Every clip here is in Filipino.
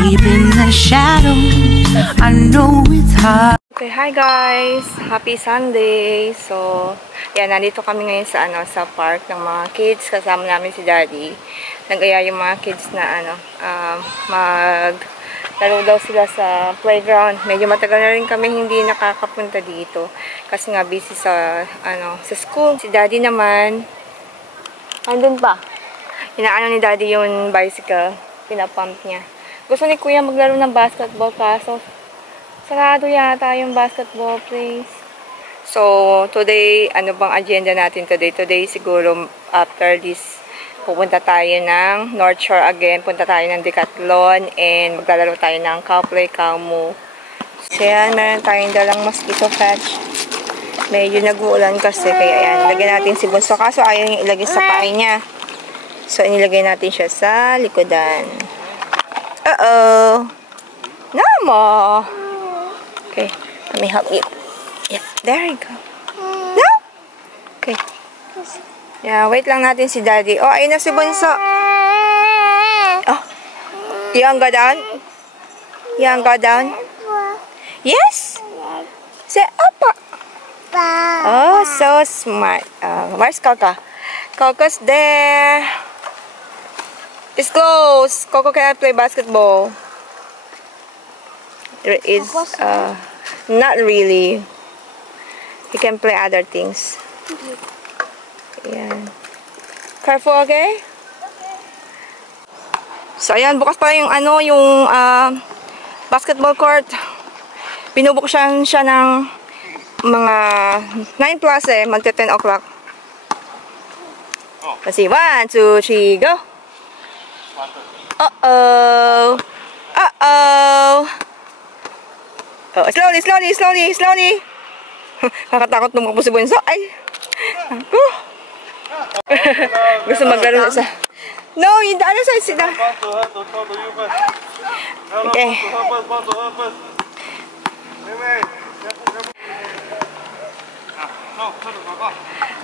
deep in the shadows. I know it's hard. Okay, hi guys! Happy Sunday! So, yan, nandito kami ngayon sa, sa park ng mga kids. Kasama namin si Daddy. Nag-aya yung mga kids na, maglaro daw sila sa playground. Medyo matagal na rin kami hindi nakakapunta dito. Kasi nga busy sa, sa school. Si Daddy naman, andun pa. Inaano ni Daddy yung bicycle. Pinapump niya. Gusto ni Kuya maglaro ng basketball kaso sarado yata yung basketball place. So, today, ano bang agenda natin today? Today, siguro, after this, pupunta tayo ng North Shore again. Punta tayo ng Decathlon and maglalaro tayo ng cow play, cow moo. So, yan, meron tayong dalang mosquito catch. Medyo nag-uulan kasi, kaya yan, lagyan natin si Bunso. Kaso, ayaw yung ilagay sa paay niya. So, inilagay natin siya sa likodan. Uh-oh! Namo! Okay, let me help you. Yeah, there you go. No? Okay. Yeah, wait lang natin si Daddy. Oh, ayun na si Bunso. Oh, you want go down? You want go down? Yes? Say, Papa. Oh, so smart. Where's Coco? Coco's there. It's closed. Coco cannot play basketball. It is not really. You can play other things. Ayan. Careful, okay? So ayan, bukas pa yung yung basketball court. Binubuksan siya ng mga 9 plus magte 10 o'clock. Let's see, 1, 2, 3, go. Uh-oh. Uh-oh. Oh, slowly. Nakatakot nung mga si Bunso. Ay. Gusto maglaro sa. No, yung other side sila. Okay.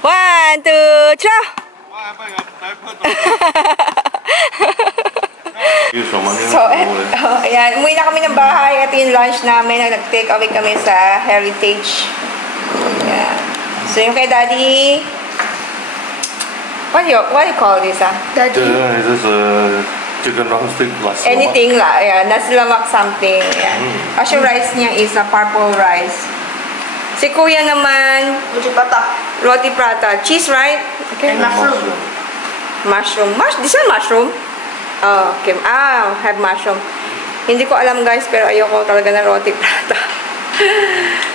1, 2, 3. So, ayan, umuwi na kami ng bahay. Ito yung lunch namin. Nag-take away kami sa Heritage. Ayan. So, yung kay Daddy, what do you call this, Daddy? This is chicken drumstick plus anything lah. Ayan, nasi lemak something. Ayan. Kasi yung rice niya is purple rice. Si Kuya naman, roti prata. Cheese, right? Okay. And mushroom. Mushroom. This one mushroom? Oh, okay. Have mushroom. Hindi ko alam guys, pero ayoko talaga ng roti prata.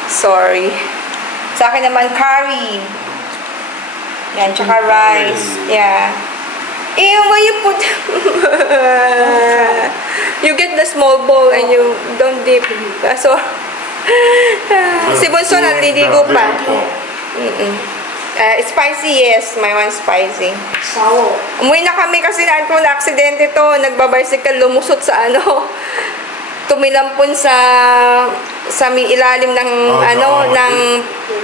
Sorry. Sa akin naman, curry. Yan, tsaka rice. Yeah. Why you put... You get the small bowl and you don't dip. So, si Bunso naliligo pa. Spicy, yes. My one spicy. Sour. Umuwi na kami kasi na-aksidente to. Nagbabicycle, lumusot sa tumilampon sa ilalim ng ng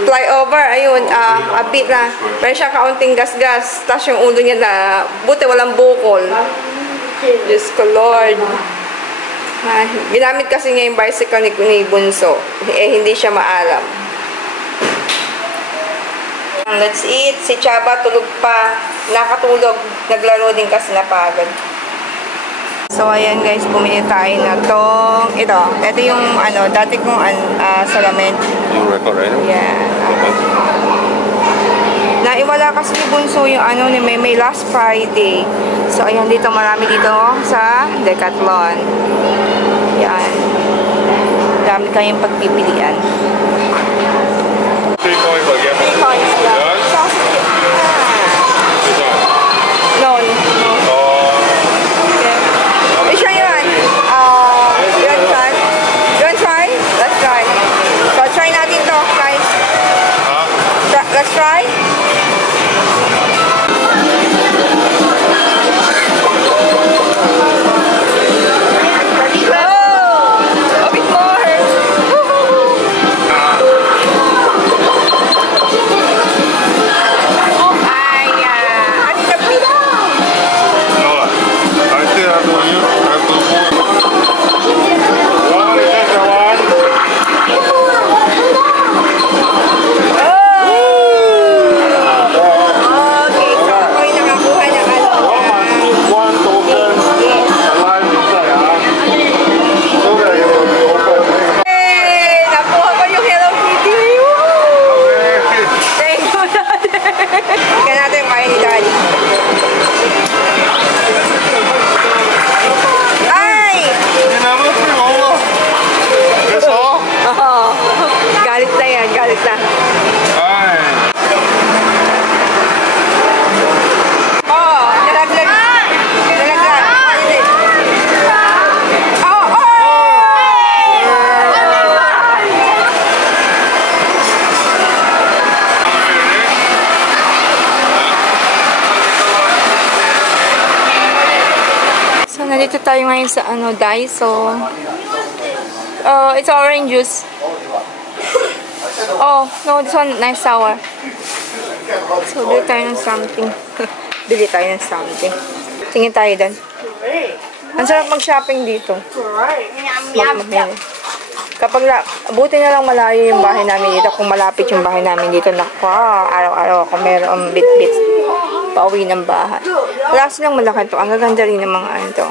flyover. Ayun, a bit na. Pero siya kaunting gas-gas. Tapos yung ulo niya na, buti walang bukol. Diyos ko, Lord. Ginamit kasi niya yung bicycle ni Bunso. Hindi siya maalam. Let's eat. Si Chaba tulog pa. Nakatulog. Naglaro din kasi napagod. So, ayan guys. Bumili tayo na tong ito. Ito yung dati kong salamin. You record, right? Yeah. Naiwala kasi ni Bunso yung ni May last Friday. So, ayan dito. Marami dito sa Decathlon. Yan. Dami kayong pagpipilian. 3 points again. 3 points lang. No. Okay. Which one you want? You want to try? You want to try? Let's try. So, try natin to, guys. Let's try. A bit more. tayo ngayon sa Daiso. It's orange juice. Oh, no, this one nice sour. So, bili tayo ng something. Bili tayo ng something. Tingin tayo doon. Ang sarap mag-shopping dito. Kapag buti na lang malayo yung bahay namin dito. Kung malapit yung bahay namin dito, araw-araw ako meron bit-bit pauwi ng bahay. Wala silang malaki to. Ang gaganda rin ng mga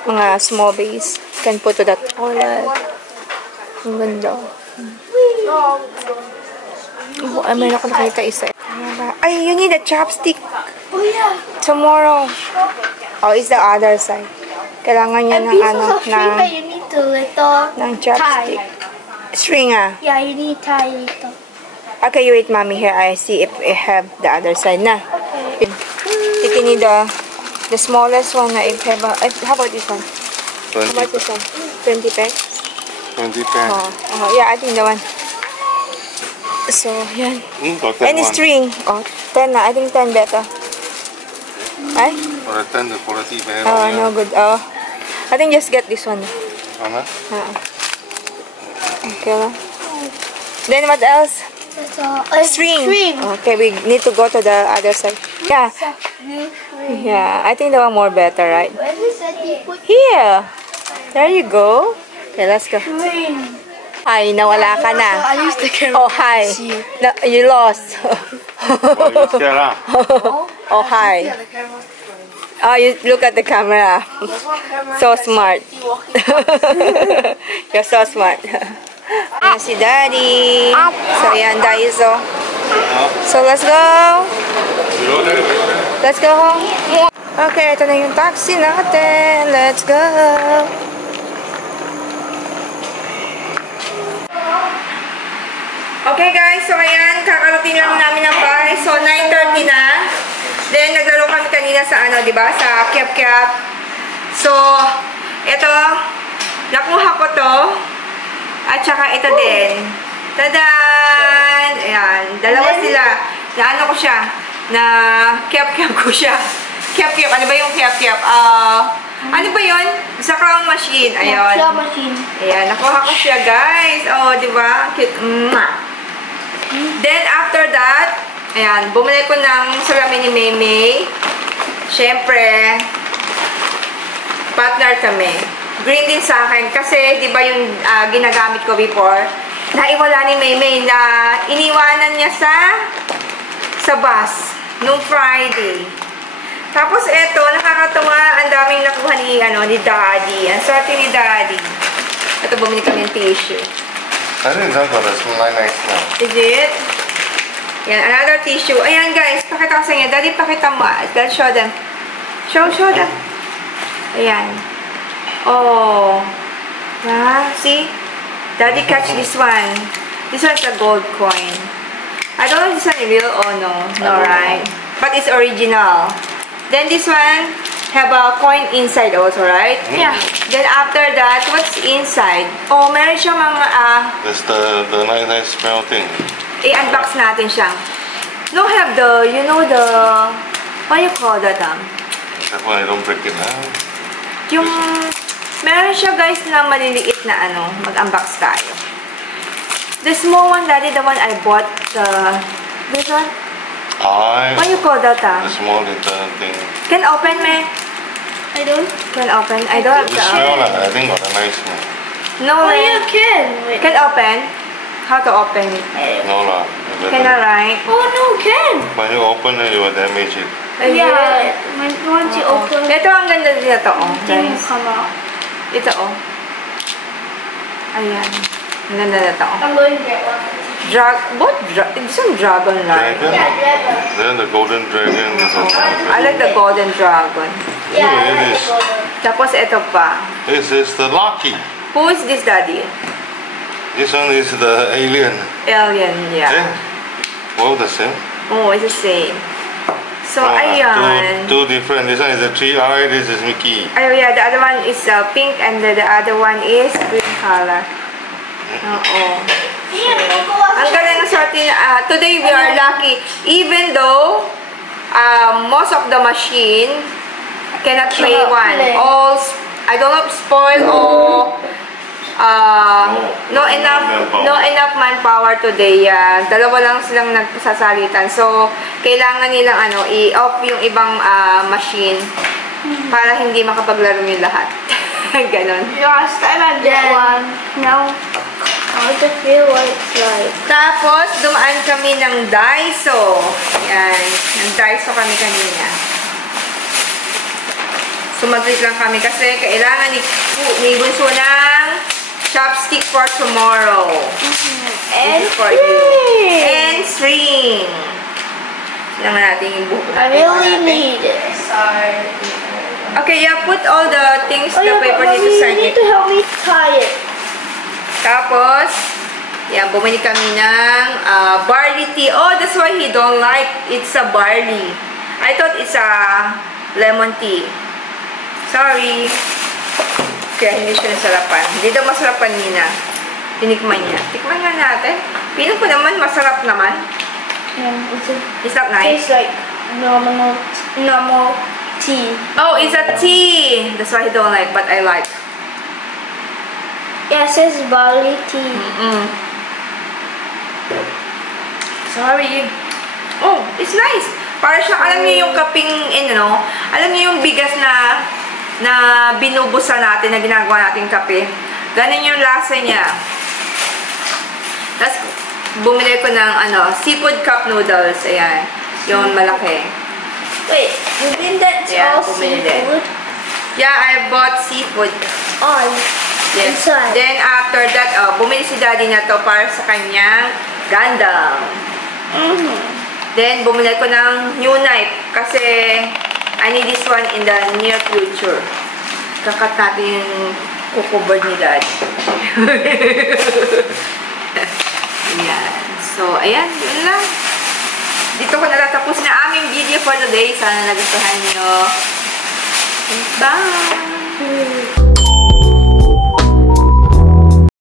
mga small base. Can put to that toilet. Ang ganda. Ay, mayroon ako nakita isa. Ay, you need a chopstick. Oh yeah. Tomorrow. Oh, it's the other side. Kailangan niya ng You need to little ng chopstick. String Yeah, you need tie little. Okay, you wait, mommy, here. I see if I have the other side na. Okay. If you need the smallest one na if have how about this one? 20, How about this one? 20 packs? 20 pence. Yeah, I think the one. So, yan. Got that Any one. string? Oh, 10 na. I think 10 better. Ay? For a 10, the quality very No good. I think just get this one. Okay lang. Then what else? That's all. String. String. Okay, we need to go to the other side. Yeah. Yeah, I think the one more better, right? Where is that you put Here. There you go. Okay, let's go. string? Hi, nawala ka na. I used the camera. Oh, hi. No, you lost. Well, you scared, huh? Oh, hi. Oh, you look at the camera. So smart. You're so smart. Ayan si Daddy. So, yan, Daiso. So, let's go. Let's go home. Okay, ito na yung taxi natin. Let's go. Okay guys, so ayan, kakarating lang namin ng bahay. So 9:30 na. Then naglaro kami kanina sa di ba? Sa Kiap-Kiap. So, ito, nakuha ko to. At saka ito din. Tadan! Ayan, dalawa sila. Na ko siya. Na Kiap-Kiap ko siya. Kiap-Kiap, ano ba yung Kiap-Kiap? Ano ba yun? Sa crown machine. Ayun. Claw machine. Ayan, nakuha ko siya guys. Oh, di ba? Cute. Then after that, ayan, bumili ko ng salamin ni Maymay. Siyempre, partner kami. Green din sa akin kasi di ba yung ginagamit ko before, naiwala ni Maymay na iniwanan niya sa bus nung Friday. Tapos eto, nakakatawa, ang daming nakuha ni Daddy. Ang swerte ni Daddy. Ito, bumili kami ng tissue. I didn't know about this. Nice now. Is it? Yan, another tissue. Ayan guys, pakita ko sa inyo. Daddy, pakita mo. Let's show them. Show them. Ayan. Oh. See? Daddy catch this one. This one's a gold coin. I don't know if this one is real or no. No, right? But it's original. Then this one have a coin inside also, right? Yeah. Then after that, what's inside? Oh, meron siyang mga That's the nice smell thing. i-unbox natin siya. No, have the, you know the, what you call that? Careful, I don't break it now. Yung, meron siya guys na maliliit na mag-unbox tayo. The small one, Daddy, the one I bought, this one? What you call that? The small little thing. Can open, me? I don't. Can open? I don't have The to smell, open. I think got a nice smell. No Oh, way. you can. Wait. Can open? How to open it? No lah. Can I write? Oh no, can. When you open it, you will damage it. Yeah. Once you open, Ito ang ganda nito, oh, thing will guys. come out. Ito, oh. Ayan. Ang ganda nito, oh. I'm going to get one. This one dragon, right? Dragon? Yeah, dragon. Then the golden dragon is a I like the golden dragon. Yeah, I it like is. the golden. Tapos ito pa. This is the lucky. Who is this, Daddy? This one is the alien. Alien, yeah. Eh? Well, the same. Oh, it's the same. So, Ah, ayan. Two different. This one is a 3i, this is Mickey. Oh, yeah, the other one is pink and the other one is green color. Oo. Ang galing ng sorting. Today we are lucky. Even though most of the machine cannot play one. I don't want to spoil o no enough manpower today. Dalawa lang silang nagsasalitan. So, kailangan nilang i-off yung ibang machine para hindi makapaglaro yung lahat. Ganon. Last time I did one. Now, I want to feel what it's like. Tapos, dumaan kami ng Daiso. Yan. Ng Daiso kami kanina. Sumaglit lang kami kasi kailangan ni Bunso ng chopstick for tomorrow. And for you. And string. Sinama natin yung buhok I natin. really need it. Sorry. Okay, yeah, put all the things, Oh, the yeah, but paper mommy, dito sa you need to help me tie it. Tapos, yan, bumili kami ng barley tea. Oh, that's why he don't like it's a barley. I thought it's a lemon tea. Sorry. Kaya hindi siya nasarapan. Hindi daw masarapan, Nina. Tinikman niya. Tikman nga natin. Piling ko naman, masarap naman. Yeah, It's not nice. tastes like normal tea. Oh, it's a tea. That's why he don't like, but I like. Yeah, it says barley tea. Sorry. Oh, it's nice. Para siya, alam niyo yung kaping, alam niyo yung bigas na binubusan natin, na ginagawa natin kape. Ganun yung lasa niya. Tapos, bumili ko ng, seafood cup noodles. Ayan. Yung malaki. Wait, you mean that's Yeah, all bumili din. seafood? Yeah, I bought seafood. On. Yes. Inside. Then, after that, bumili si Daddy na to para sa kanyang Gundam. Then, bumili ko ng new knife kasi I need this one in the near future. Kakat natin yung kukubad ni Daddy. Ayan. So, ayan. Yun lang. Dito ko natatapos na aming video for today. Sana nagustuhan nyo. Bye!